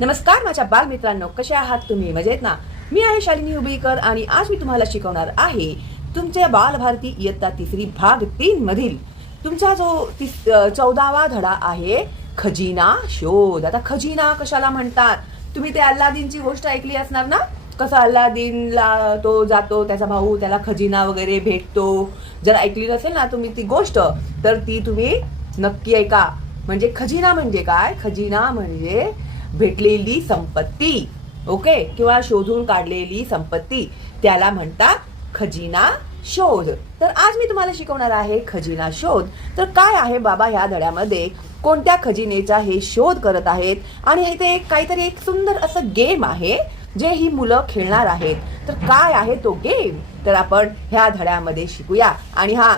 नमस्कार माझ्या बालमित्रांनो कसे आहात तुम्ही? मजेत ना? मी आहे शालिनी हुबळीकर आणि आज मी तुम्हाला शिकवणार आहे तुमच्या बालभारती इयत्ता तिसरी भाग तीन मधील तुमचा जो तिस चौदावा धडा आहे खजिना शोध. आता खजिना कशाला म्हणतात? तुम्ही ते अल्लादीनची गोष्ट ऐकली असणार ना? कसं अल्लादीनला तो जातो त्याचा भाऊ त्याला खजिना वगैरे भेटतो. जर ऐकली नसेल ना तुम्ही ती गोष्ट तर ती तुम्ही नक्की ऐका. म्हणजे खजिना म्हणजे काय? खजिना म्हणजे भेटलेली संपत्ती ओके? किंवा शोधून काढलेली संपत्ती त्याला म्हणतात खजिना शोध. तर आज मी तुम्हाला शिकवणार आहे खजिना शोध. तर काय आहे बाबा ह्या धड्यामध्ये? कोणत्या खजिनेचा हे शोध करत आहेत? आणि हे ते एक काहीतरी एक सुंदर असं गेम आहे जे ही मुलं खेळणार आहेत. तर काय आहे तो गेम तर आपण ह्या धड्यामध्ये शिकूया. आणि हा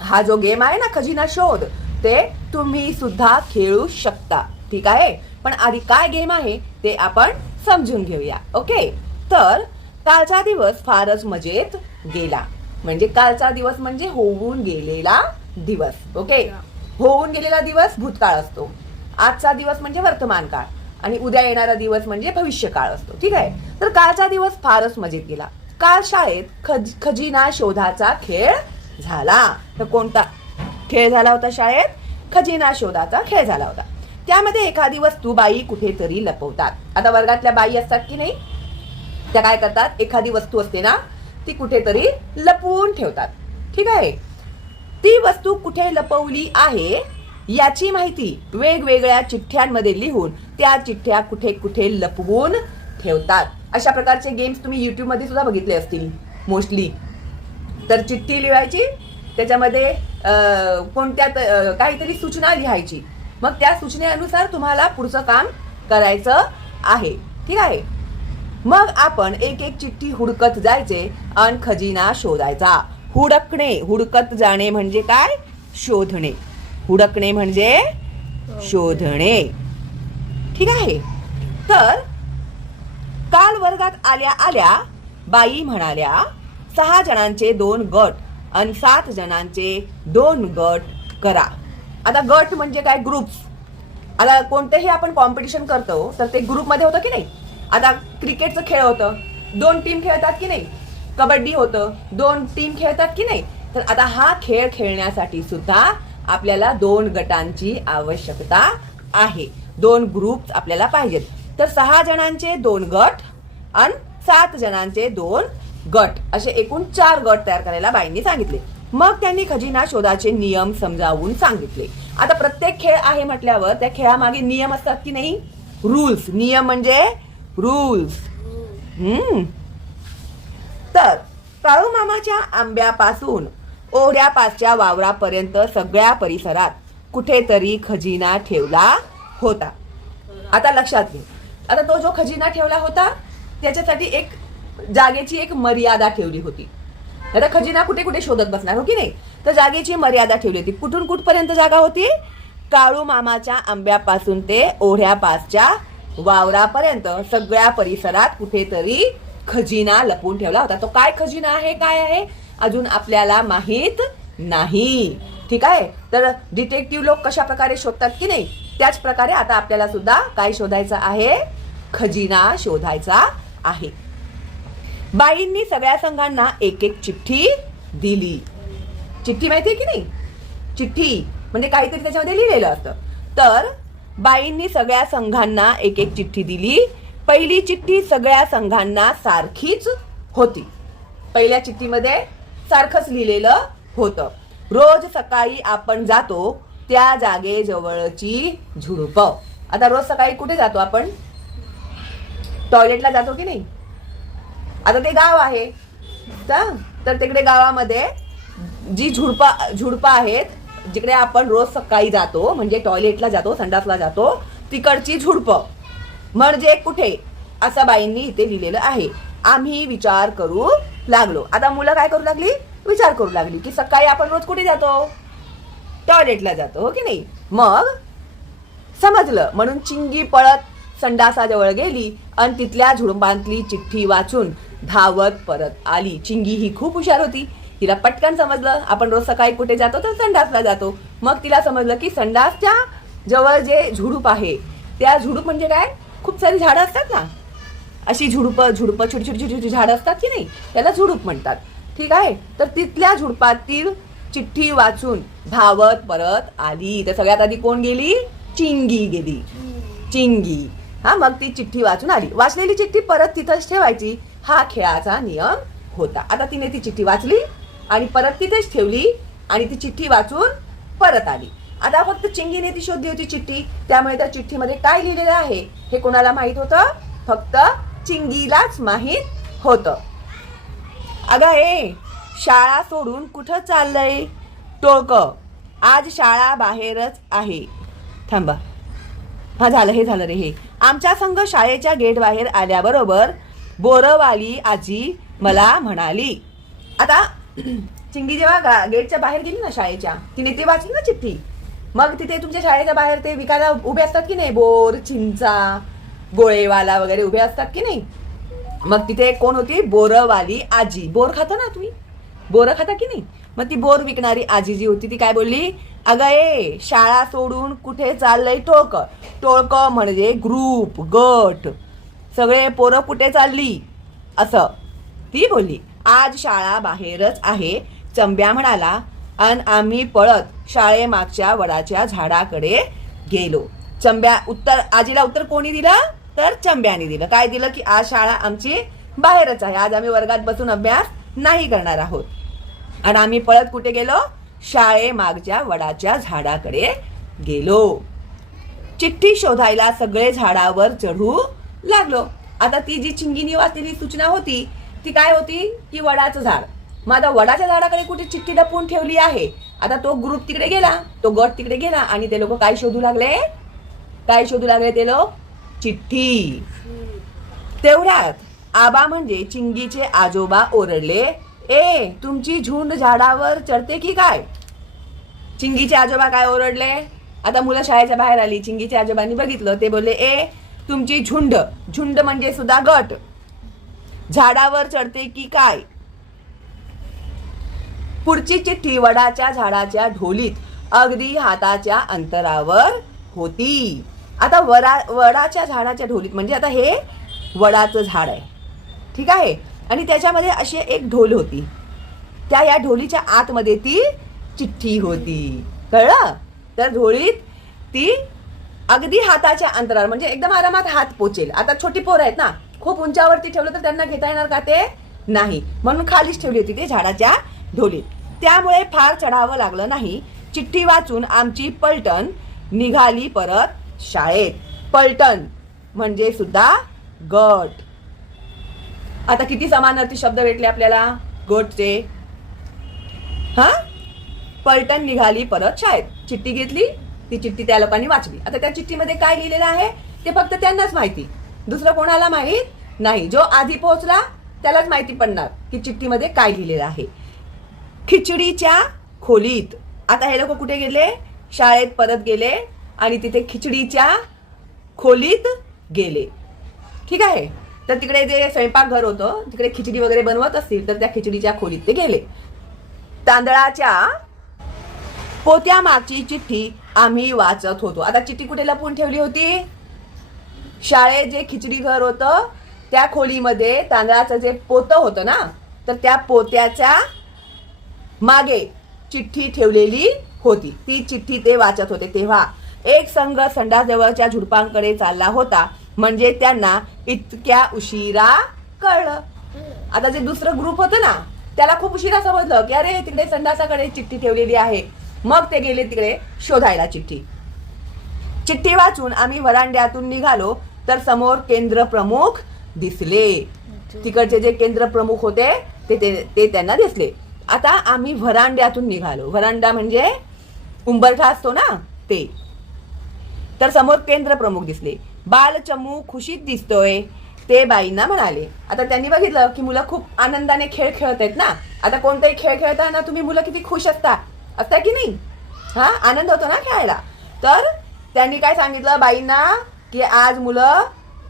हा जो गेम आहे ना खजिना शोध ते तुम्ही सुद्धा खेळू शकता. ठीक आहे? पण आधी काय गेम आहे ते आपण समजून घेऊया ओके? तर कालचा दिवस फारच मजेत गेला. म्हणजे कालचा दिवस म्हणजे होऊन गेलेला दिवस ओके? होऊन गेलेला दिवस भूतकाळ असतो. आजचा दिवस म्हणजे वर्तमान काळ. आणि उद्या येणारा दिवस म्हणजे भविष्य काळ असतो ठीक आहे? तर कालचा दिवस फारच मजेत गेला. काल शाळेत खज खजिना शोधाचा खेळ झाला. तर कोणता खेळ झाला होता शाळेत? खजिना शोधाचा खेळ झाला होता. त्यामध्ये एखादी वस्तू बाई कुठेतरी लपवतात. आता वर्गातल्या बाई असतात की नाही? त्या काय करतात? एखादी वस्तू असते ना ती कुठेतरी लपवून ठेवतात. ठीक आहे? ती वस्तू कुठे लपवली आहे याची माहिती वेगवेगळ्या चिठ्ठ्यांमध्ये लिहून त्या चिठ्ठ्या कुठे कुठे लपवून ठेवतात. अशा प्रकारचे गेम्स तुम्ही यूट्यूबमध्ये सुद्धा बघितले असतील मोस्टली तर चिठ्ठी लिहायची त्याच्यामध्ये कोणत्या काहीतरी सूचना लिहायची. मग त्या सूचनेनुसार तुम्हाला पुढचं काम करायचं आहे. ठीक आहे? मग आपण एक एक चिठ्ठी हुडकत जायचे आणि खजिना शोधायचा. हुडकणे हुडकत जाणे म्हणजे काय? शोधणे. हुडकणे म्हणजे शोधणे. ठीक आहे? तर काल वर्गात आल्या आल्या बाई म्हणाल्या सहा जणांचे दोन गट आणि सात जणांचे दोन गट करा. आता गट म्हणजे काय? ग्रुप्स आता कोणतेही आपण कॉम्पिटिशन करतो तर ते ग्रुपमध्ये होतं की नाही? आता क्रिकेटचं खेळ होतं. दोन टीम खेळतात की नाही? कबड्डी होतं. दोन टीम खेळतात की नाही? तर आता हा खेळ खेळण्यासाठी सुद्धा आपल्याला दोन गटांची आवश्यकता आहे. दोन ग्रुप आपल्याला पाहिजेत. तर सहा जणांचे दोन गट आणि सात जणांचे दोन गट. असे एकूण चार गट तयार करायला बाईंनी सांगितले. मग त्यांनी खजिना शोधाचे नियम समजावून सांगितले. आता प्रत्येक खेळ आहे म्हटल्यावर त्या खेळामागे नियम असतात की नाही? रूल्स नियम म्हणजे रूल्स हम्म. तर काळू मामाच्या आंब्यापासून ओढ्यापासच्या वावरापर्यंत सगळ्या परिसरात कुठेतरी खजिना ठेवला होता. आता लक्षात घे. आता तो जो खजिना ठेवला होता त्याच्यासाठी एक जागेची एक मर्यादा ठेवली होती. आता खजिना कुठे कुठे शोधत बसणार हो की नाही? तर जागेची मर्यादा ठेवली होती. कुठून कुठपर्यंत जागा होती? काळू मामाच्या आंब्यापासून ते ओढ्यापासच्या वावरापर्यंत. सगळ्या परिसरात कुठेतरी खजिना लपून ठेवला होता. तो काय खजिना आहे काय आहे? अजून आपल्याला माहीत नाही. ठीक आहे? तर डिटेक्टिव्ह लोक कशा प्रकारे शोधतात की नाही? त्याच प्रकारे आता आपल्याला सुद्धा काय शोधायचं आहे? खजिना शोधायचा आहे. बाईंनी सगळ्या संघांना एक एक चिठ्ठी दिली. चिठ्ठी माहिती आहे की नाही? चिठ्ठी. म्हणजे काहीतरी त्याच्यामध्ये लिहिलेलं असतं. तर बाईंनी सगळ्या संघांना एक एक चिठ्ठी दिली. पहिली चिठ्ठी सगळ्या संघांना सारखीच होती. पहिल्या चिठ्ठीमध्ये सारखंच लिहिलेलं होतं. रोज सकाळी आपण जातो त्या जागेजवळची झुडप. आता रोज सकाळी कुठे जातो आपण? टॉयलेटला जातो की नाही? आता ते गाव आहे. तर तिकडे गावामध्ये जी झुडपा झुडपं आहेत जिकडे आपण रोज सकाळी जातो म्हणजे टॉयलेटला जातो संडासला जातो तिकडची झुडपं. म्हणजे कुठे? असं बाईंनी इथे लिहिलेलं आहे. आम्ही विचार करू लागलो. आता मुलं काय करू लागली? विचार करू लागली की सकाळी आपण रोज कुठे जातो? टॉयलेटला जातो हो की नाही? मग समजलं. म्हणून चिंगी पळत संडासाजवळ गेली आणि तिथल्या झुडुंबांतली चिठ्ठी वाचून धावत परत आली. चिंगी ही खूप हुशार होती. तिला पटकन समजलं आपण रोज सकाळी कुठे जातो तर संडासला जातो. मग तिला समजलं की संडासच्या जवळ जे झुडूप आहे त्या झुडूप म्हणजे काय? खूप सारी झाडं असतात ना? अशी झुडपं झुडपं छोटी छोटी छोटी छोटी झाडं असतात की नाही? त्याला झुडूप म्हणतात. ठीक आहे? तर तिथल्या झुडपातील चिठ्ठी वाचून धावत परत आली. तर सगळ्यात आधी कोण गेली? चिंगी गेली. चिंगी. हा मग ती चिठ्ठी वाचून आली. वाचलेली चिठ्ठी परत तिथंच ठेवायची. हा खेळाचा नियम होता. आता तिने ती चिठ्ठी वाचली आणि परत तिथेच ठेवली आणि ती चिठ्ठी वाचून परत आली. आता फक्त चिंगीने ती शोधली होती चिठ्ठी. त्यामुळे त्या चिठ्ठीमध्ये काय लिहिलेलं आहे हे कोणाला माहीत होतं? फक्त चिंगीलाच माहीत होतं. अगं हे शाळा सोडून कुठं चाललंय? टोळक आज शाळा बाहेरच आहे. थांबा हा झालं हे झालं रे हे. आमच्या संघ शाळेच्या गेटबाहेर आल्याबरोबर बोरवाली आजी मला म्हणाली आता चिंगी जेव्हा गा- गेटच्या बाहेर गेली ना शाळेच्या तिने ते वाचली ना चिठ्ठी? मग तिथे तुमच्या शाळेच्या बाहेर ते विकायला उभे असतात की नाही? बोर चिंचा गोळेवाला वगैरे उभे असतात की नाही? मग तिथे कोण होती? बोरवाली आजी. बोर खाता ना तुम्ही? बोरं खाता की नाही? मग ती बोर विकणारी आजी जी होती. ती काय बोलली? अगं ए शाळा सोडून कुठे चाललंय टोळक? टोळक म्हणजे ग्रुप गट सगळे पोरं कुठे चालली? असं. ती बोलली आज शाळा बाहेरच आहे. चंब्या म्हणाला अन आम्ही पळत शाळेमागच्या वडाच्या झाडाकडे गेलो. चंब्या उत्तर आजीला उत्तर कोणी दिलं? तर चंब्याने दिलं. काय दिलं? की आज शाळा आमची बाहेरच आहे. आज आम्ही वर्गात बसून अभ्यास नाही करणार आहोत. आणि आम्ही पळत कुठे गेलो? शाळेमागच्या वडाच्या झाडाकडे गेलो. चिठ्ठी शोधायला सगळे झाडावर चढू लागलो. आता ती जी चिंगिनी वाचलेली सूचना होती ती काय होती? की वडाचं झाड. मग आता वडाच्या झाडाकडे कुठे चिठ्ठी लपवून ठेवली आहे? आता तो ग्रुप तिकडे गेला तो गट तिकडे गेला आणि ते लोक काय शोधू लागले? काय शोधू लागले ते लोक? चिठ्ठी. तेवढ्यात आबा म्हणजे चिंगीचे आजोबा ओरडले ए तुमची झुंड झाडावर चढते की काय? चिंगीचे आजोबा काय ओरडले? आता मुलं शाळेच्या बाहेर आली चिंगीच्या आजोबांनी बघितलं ते बोलले ए तुमची झुंड झुंड म्हणजे सुद्धा गट. झाडावर चढते की काय? पुढची चिठ्ठी वडाच्या झाडाच्या ढोलीत अगदी हाताच्या अंतरावर होती. आता वडा वडाच्या झाडाच्या ढोलीत म्हणजे आता हे वडाचं झाड आहे. ठीक आहे? आणि त्याच्यामध्ये अशी एक ढोल होती. त्या या ढोलीच्या आतमध्ये ती चिठ्ठी होती. कळलं? तर ढोळीत ती अगदी हाताच्या अंतरावर म्हणजे एकदम आरामात हात पोचेल. आता छोटी पोर आहेत ना खूप उंचावरती ठेवलं तर त्यांना घेता येणार का ते नाही. म्हणून खालीच ठेवली होती ते झाडाच्या ढोलीत. त्यामुळे फार चढावं लागलं नाही. चिठ्ठी वाचून आमची पलटण निघाली परत शाळेत. पलटण म्हणजे सुद्धा गट. आता किती समानार्थी शब्द भेटले आपल्याला? गटचे हा? पलटण निघाली परत शाळेत. चिठ्ठी घेतली ती चिठ्ठी त्या लोकांनी वाचली. आता त्या चिठ्ठीमध्ये काय लिहिलेलं आहे? ते फक्त त्यांनाच माहिती. दुसरं कोणाला माहीत? नाही. जो आधी पोहोचला त्यालाच माहिती पडणार की चिठ्ठीमध्ये काय लिहिलेलं आहे. खिचडीच्या खोलीत. आता हे लोक कुठे गेले? शाळेत परत गेले आणि तिथे खिचडीच्या खोलीत गेले. ठीक आहे? तर तिकडे जे स्वयंपाकघर होतं तिकडे खिचडी वगैरे बनवत असतील तर त्या खिचडीच्या खोलीत ते गेले. तांदळाच्या पोत्यामागची चिठ्ठी आम्ही वाचत होतो. आता चिठ्ठी कुठे लपून ठेवली होती? शाळेत जे खिचडी घर होतं त्या खोलीमध्ये तांदळाचं जे पोतं होतं ना तर त्या पोत्याच्या मागे चिठ्ठी ठेवलेली होती. ती चिठ्ठी ते वाचत होते. तेव्हा एक संघ संडासजवळच्या झुडपांकडे चालला होता. म्हणजे त्यांना इतक्या उशिरा कळलं. आता जे दुसरं ग्रुप होतं ना त्याला खूप उशिरा समजलं की अरे तिकडे संडासाकडे चिठ्ठी ठेवलेली आहे. मग ते गेले तिकडे शोधायला चिठ्ठी. चिठ्ठी वाचून आम्ही वरांड्यातून निघालो तर समोर केंद्र प्रमुख दिसले. तिकडचे जे केंद्र प्रमुख होते ते ते- त्यांना दिसले. आता आम्ही व्हरांड्यातून निघालो. व्हरांडा म्हणजे उंबरठा असतो ना ते. तर समोर केंद्र प्रमुख दिसले. बालचमू खुशीत दिसतोय ते बाईंना म्हणाले. आता त्यांनी बघितलं की मुलं खूप आनंदाने खेळ खेळत आहेत ना? आता कोणताही खेळ खेळताना तुम्ही मुलं किती खुश असता असता की नाही? हा? आनंद होतो ना खेळायला. तर त्यांनी काय सांगितलं बाईंना? की आज मुलं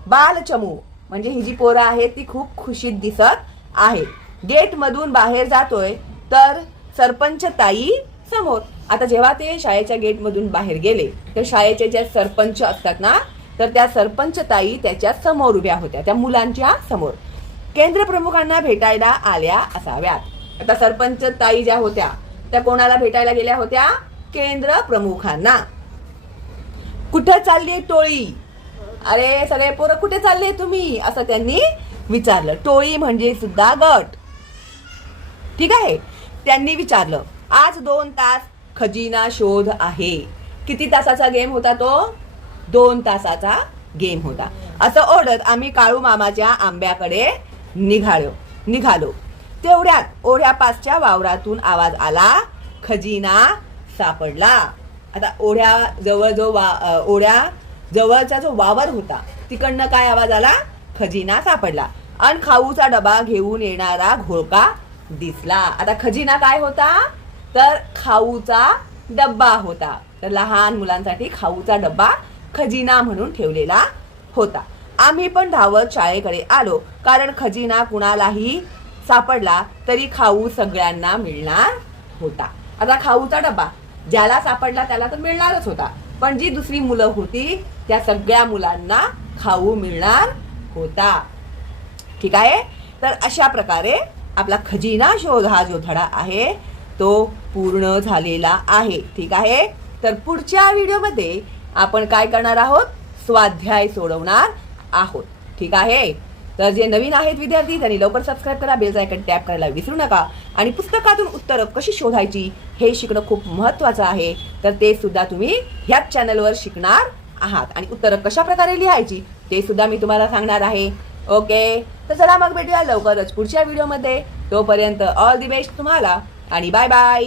बालचमू म्हणजे ही जी पोरं आहेत ती खूप खुशीत दिसत आहेत. गेटमधून बाहेर जातोय तर सरपंच ताई समोर. आता जेव्हा ते शाळेच्या गेटमधून बाहेर गेले तर शाळेचे जे सरपंच असतात ना तर त्या सरपंचताई त्याच्यासमोर उभ्या होत्या त्या मुलांच्या समोर. केंद्र प्रमुखांना भेटायला आल्या असाव्यात. आता सरपंच ताई ज्या होत्या त्या कोणाला भेटायला गेल्या होत्या? केंद्र प्रमुखांना. कुठं चालली टोळी? अरे सगळे पोरं कुठे चालले तुम्ही? असं त्यांनी विचारलं. टोळी म्हणजे सुद्धा गट. ठीक आहे? त्यांनी विचारलं आज दोन तास खजिना शोध आहे. किती तासाचा गेम होता तो? दोन तासाचा गेम होता. असं ओढत आम्ही काळू मामाच्या आंब्याकडे निघालो निघालो. तेवढ्यात ओढ्यापासच्या वावरातून आवाज आला खजिना सापडला. आता ओढ्या जवळ जो वा ओढ्या जवळचा जो वावर होता तिकडनं काय आवाज आला? खजिना सापडला. आणि खाऊचा डबा घेऊन येणारा घोळका दिसला. आता खजिना काय होता? तर खाऊचा डब्बा होता. तर लहान मुलांसाठी खाऊचा डब्बा खजिना म्हणून ठेवलेला होता. आम्ही पण धावत शाळेकडे आलो. कारण खजिना कुणालाही सापडला तरी खाऊ सगळ्यांना मिळणार होता. आता खाऊचा डब्बा ज्याला सापडला त्याला तर मिळणारच होता. पण जी दुसरी मुलं होती त्या सगळ्या मुलांना खाऊ मिळणार होता. ठीक आहे? तर अशा प्रकारे आपला खजिना शोध हा जो धडा आहे तो पूर्ण झालेला आहे. ठीक आहे? तर पुढच्या व्हिडिओमध्ये आपण काय करणार आहोत? स्वाध्याय सोडवणार आहोत. ठीक आहे? तर जे नवीन आहेत विद्यार्थी त्यांनी लवकर सबस्क्राईब करा बेल आयकन टॅप करायला विसरू नका. आणि पुस्तकातून उत्तरं कशी शोधायची हे शिकणं खूप महत्त्वाचं आहे. तर ते सुद्धा तुम्ही ह्याच चॅनलवर शिकणार आहात. आणि उत्तरं कशा प्रकारे लिहायची ते सुद्धा मी तुम्हाला सांगणार आहे. ओके? तर चला मग भेटूया लवकरच पुढच्या व्हिडिओमध्ये तोपर्यंत ऑल दी बेस्ट तुम्हाला. आणि बाय बाय